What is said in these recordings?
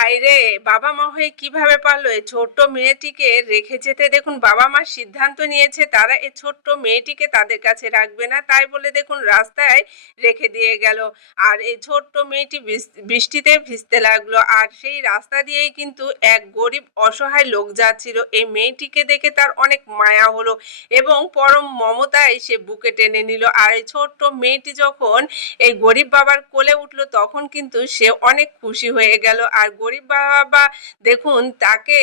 হায়রে! বাবা মা হয়ে কিভাবে পারলো এই ছোট্ট মেয়েটিকে রেখে যেতে। দেখুন বাবা মা সিদ্ধান্ত নিয়েছে তারা এই ছোট্ট মেয়েটিকে তাদের কাছে রাখবে না, তাই বলে দেখুন রাস্তায় রেখে দিয়ে গেল। আর এই ছোট্ট মেয়েটি বৃষ্টিতে ভিজতে লাগলো, আর সেই রাস্তা দিয়েই কিন্তু এক গরিব অসহায় লোক যাচ্ছিল। এই মেয়েটিকে দেখে তার অনেক মায়া হলো এবং পরম মমতায় সে বুকে টেনে নিল। আর এই ছোট্ট মেয়েটি যখন এই গরিব বাবার কোলে উঠলো তখন কিন্তু সে অনেক খুশি হয়ে গেল। আর গরিব বাবা দেখুন তাকে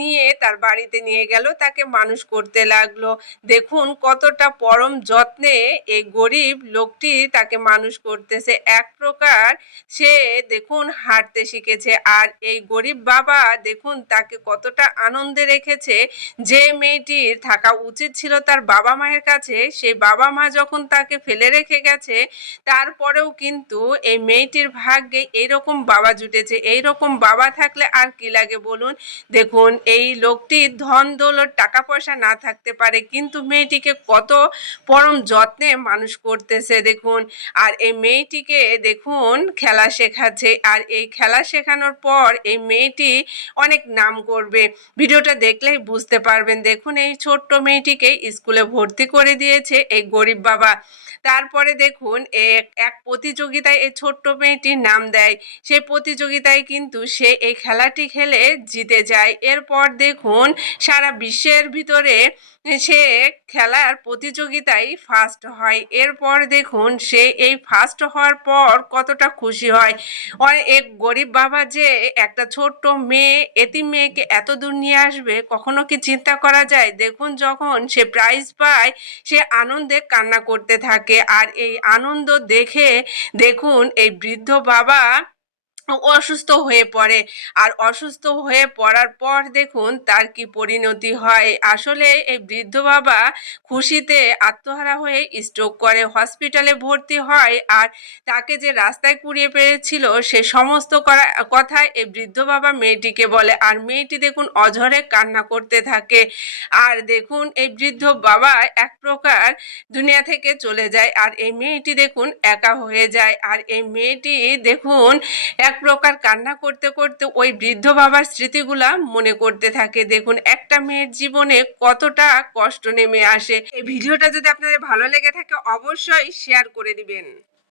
নিয়ে তার বাড়িতে নিয়ে গেল, তাকে মানুষ করতে লাগলো। দেখুন কতটা পরম যত্নে এই গরিব লোকটি তাকে মানুষ করতেছে। এক প্রকার সে দেখুন হাঁটতে শিখেছে, আর এই গরিব বাবা দেখুন তাকে কতটা আনন্দে রেখেছে। যে মেয়েটির থাকা উচিত ছিল তার বাবা মায়ের কাছে, সেই বাবা মা যখন তাকে ফেলে রেখে গেছে, তারপরেও কিন্তু এই মেয়েটির ভাগ্যে এইরকম বাবা জুটেছে। এইরকম বাবা থাকলে আর কি লাগে বলুন। দেখুন এই লোকটির ধন দৌলত টাকা পয়সা না থাকতে পারে, কিন্তু মেয়েটিকে কত পরম যত্নে মানুষ করতেছে দেখুন। আর এই মেয়েটিকে দেখুন খেলা শেখাচ্ছে, আর এই খেলা শেখানোর পর এই মেয়েটি অনেক নাম করবে। ভিডিওটা দেখলেই বুঝতে পারবেন। দেখুন এই ছোট্ট মেয়েটিকে স্কুলে ভর্তি করে দিয়েছে এই গরিব বাবা। তারপরে দেখুন এক প্রতিযোগিতায় এই ছোট্ট মেয়েটির নাম দেয়। সেই প্রতিযোগিতায় কিন্তু সে এই খেলাটি খেলে জিতে যায়। এরপর দেখুন সারা বিশ্বের ভিতরে সে খেলার প্রতিযোগিতায় ফার্স্ট হয়। এরপর দেখুন সে এই ফার্স্ট হওয়ার পর কতটা খুশি হয়। এক গরিব বাবা যে একটা ছোট্ট মেয়ে, এতিম মেয়েকে এত দূর নিয়ে আসবে, কখনো কি চিন্তা করা যায়? দেখুন যখন সে প্রাইজ পায় সে আনন্দে কান্না করতে থাকে। আর এই আনন্দ দেখে দেখুন এই বৃদ্ধ বাবা অসুস্থ হয়ে পড়ে। আর অসুস্থ হয়ে পড়ার পর দেখুন তার কি পরিণতি হয়। আসলে এই বৃদ্ধ বাবা খুশিতে আত্মহারা হয়ে স্ট্রোক করে, হসপিটালে ভর্তি হয়। আর তাকে যে রাস্তায় কুড়িয়ে পেরেছিল সে সমস্ত কথা এই বৃদ্ধ বাবা মেয়েটিকে বলে, আর মেয়েটি দেখুন অঝরে কান্না করতে থাকে। আর দেখুন এই বৃদ্ধ বাবা এক প্রকার দুনিয়া থেকে চলে যায়, আর এই মেয়েটি দেখুন একা হয়ে যায়। আর এই মেয়েটি দেখুন এক প্রকার কান্না করতে করতে ওই বৃদ্ধ বাবার স্মৃতিগুলা মনে করতে থাকে। দেখুন একটা মেয়ের জীবনে কতটা কষ্ট নেমে আসে। এই ভিডিওটা যদি আপনাদের ভালো লেগে থাকে অবশ্যই শেয়ার করে দিবেন।